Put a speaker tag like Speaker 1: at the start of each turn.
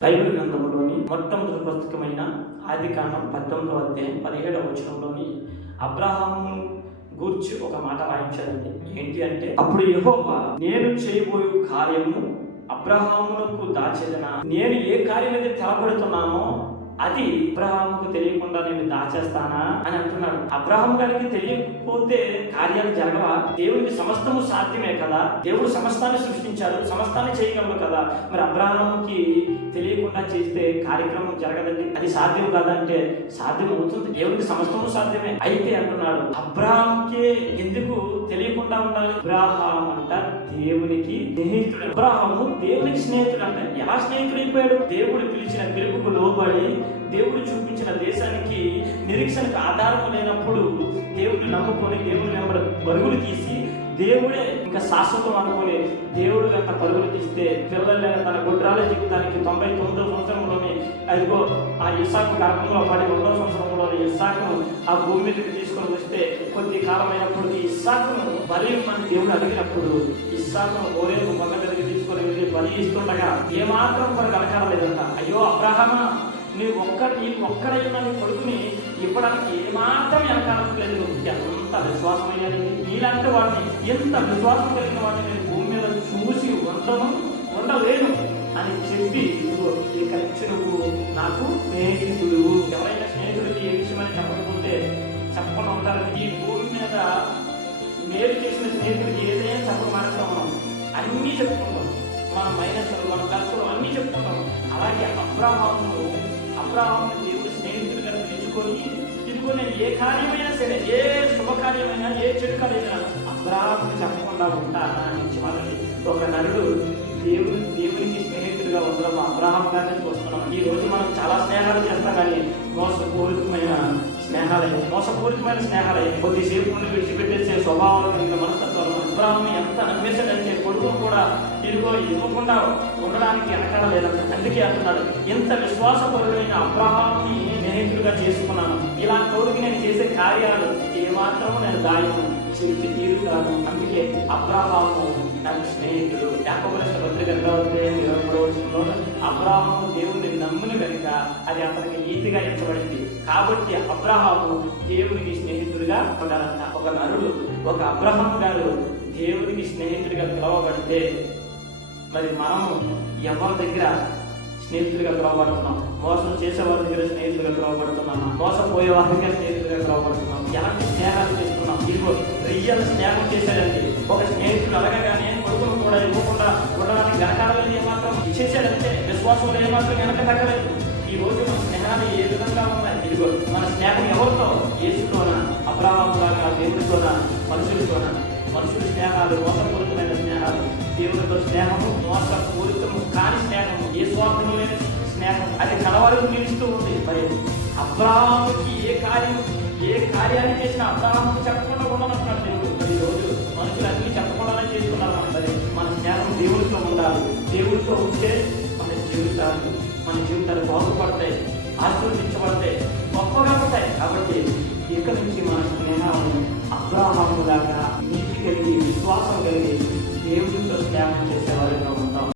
Speaker 1: Bible గ్రంథంలోని మొట్టమొదటి పుస్తకమైన ఆది కాండం పద్దెనిమిదవ అధ్యాయం పదిహేడవ వచనంలోని అబ్రహాము గూర్చి ఒక మాట రాయించాడండి ఏంటి అంటే అప్పుడు యహోవా నేను చేయబోయే కార్యము అబ్రహామునకు దాచేదన? నేను ఏ కార్యం అయితే అది అబ్రహాముకు తెలియకుండా నేను దాచేస్తానా అని అంటున్నాడు. అబ్రహాం గారికి తెలియకపోతే కార్యాలు జరగవా? దేవుడికి సమస్తము సాధ్యమే కదా? దేవుడు సమస్తాన్ని సృష్టించాడు సమస్తాన్ని చేయగలడు కదా? మరి అబ్రహాముకి తెలియకుండా చేస్తే కార్యక్రమం జరగదండి? అది సాధ్యం కాదంటే సాధ్యం అవుతుంది. దేవుడికి సమస్తము సాధ్యమే. అయితే అంటున్నాడు అబ్రహాంకి ఎందుకు తెలియకుండా ఉండాలి? అబ్రాహాం అంటారు దేవునికి స్నేహితుడు అబ్రాహాము దేవునికి స్నేహితుడు అంటే ఎలా స్నేహితుడైపోయాడు? దేవుడు పిలిచిన పిలుపుకు లోబడి దేవుడు చూపించిన దేశానికి నిరీక్షణకు ఆధారం లేనప్పుడు దేవుడిని నమ్ముకొని దేవుని వెంబడి బరుగులు తీసి దేవుడే ఇంకా శాశ్వతం అనుకుని దేవుడు యొక్క పరుగులు తీస్తే పిల్లల తన గుడ్రాల జీవితానికి తొంభై తొమ్మిదో సంవత్సరంలోనే అదిగో ఆ ఇసాకు గర్భంలో పడి రెండో సంవత్సరంలోని ఇస్సాకును ఆ భూమి మీదకి తీసుకొని వస్తే కొద్ది కాలం అయినప్పుడు ఇసాకును బలి మన దేవుడు అడిగినప్పుడు ఇసాకును ఓరేపు మొన్న మీదకి తీసుకొని వెళ్ళి బలి ఇస్తుండగా ఏమాత్రం కొరకు అలకాడలేదంట అయ్యో అబ్రహమా నీవు ఒక్క నీకు ఒక్కడైనా నీ కొడుకుని ఇవ్వడానికి ఏమాత్రం వెనకాడలేదు ఎంత విశ్వాసమైన నీలాంటి వాడిని ఎంత విశ్వాసం కలిగిన వాడిని నేను భూమి మీద చూసి ఉండను ఉండలేను అని చెప్పి ఈ ఇక నువ్వు నాకు స్నేహితుడు ఎవరైనా స్నేహితుడికి ఏ విషయమని చెప్పకపోతే చెప్పకుండా ఉంటారు ఈ భూమి మీద మేలు చేసిన స్నేహితుడికి ఏదైనా చెప్పడం మనం అన్నీ చెప్పుకుంటాం. మన మైనస్ మన ప్లస్లు అన్నీ చెప్పుకుంటాం. అలాగే అబ్రాహాము అబ్రాహాము దేవుడు స్నేహితుడిగా పిలుచుకొని ఇదిగో నేను ఏ కార్యమైనా సరే ఏ శుభకార్యమైనా ఏ చెడు కార్యమైనా అబ్రాహాము చెప్పకుండా ఉంటానా అని చెప్పాలని ఒక నరుడు దేవుడు దేవునికి స్నేహితుడిగా ఉండడం అబ్రాహాం గారిని చూస్తున్నాం. ఈ రోజు మనం చాలా స్నేహాలు చేస్తాం కానీ మోసపూరితమైన స్నేహాలయం మోసపూరితమైన స్నేహాలయం. కొద్దిసేపు నుండి విడిచిపెట్టేసే స్వభావాలు కలిగిన మనస్తత్వాలు. అబ్రాహం ఎంత నమ్మేశాడంటే కొడుకు కూడా ఇదిగో ఇవ్వకుండా ఉండడానికి వెనకాడలేదంట అందుకే అంటున్నాడు. ఎంత విశ్వాసపరుడైన అబ్రహాంని స్నేహితుడిగా చేసుకున్నాను. ఇలా తోడుకి నేను చేసే కార్యాలు ఏమాత్రము నేను దాయము చెవిటి తీరుతాను అందుకే అబ్రహాము నాకు స్నేహితుడు. యాకోబులసిన పత్రిక దేవుని నమ్ముని కనుక అది అతనికి నీతిగా ఎంచబడింది కాబట్టి అబ్రహాము దేవునికి స్నేహితుడిగా ఉండాలంట. ఒక నరుడు ఒక అబ్రహాం గారు దేవునికి స్నేహితుడిగా పిలవబడితే మరి మనము ఎవరి దగ్గర స్నేహితుడిగా పిలవబడుతున్నాం? మోసం చేసే వారి దగ్గర స్నేహితుడిగా పిలవబడుతున్నాం మోసపోయే వారి దగ్గర స్నేహితుడిగా పిలవబడుతున్నాం ఎలాంటి స్నేహాలు చేస్తున్నాం ఇదిగో రియల్ స్నేహం చేశాడంటే ఒక ఏమాత్రం చేశాడంటే విశ్వాసంలో ఏమాత్రం వెనక తగ్గలేదు. ఈ రోజు మన స్నేహాలు ఏ విధంగా ఉన్నాయి? ఇదిగో మన స్నేహం ఎవరితో? యేసుతోనా? అబ్రాహంలాగా దేవుడితోనా? మనుషులతోనా? మనుషుల స్నేహాలు మోసపూరితమైన స్నేహాలు దేవుడితో స్నేహము మోసపూరితము కాని స్నేహము ఏ స్వార్థములైన స్నేహం అది కలవరకు నిలుస్తూ ఉంది. మరి అబ్రాహాముకి ఏ కార్యం ఏ కార్యాన్ని చేసిన అబ్రాహాము చెప్పకుండా దేవుడితో ఉంటే మన జీవితాలు మన జీవితాలు బాగుపడతాయి ఆశీర్వదించబడతాయి గొప్పగా ఉంటాయి. కాబట్టి ఇక్కడి నుంచి మనకు స్నేహాలు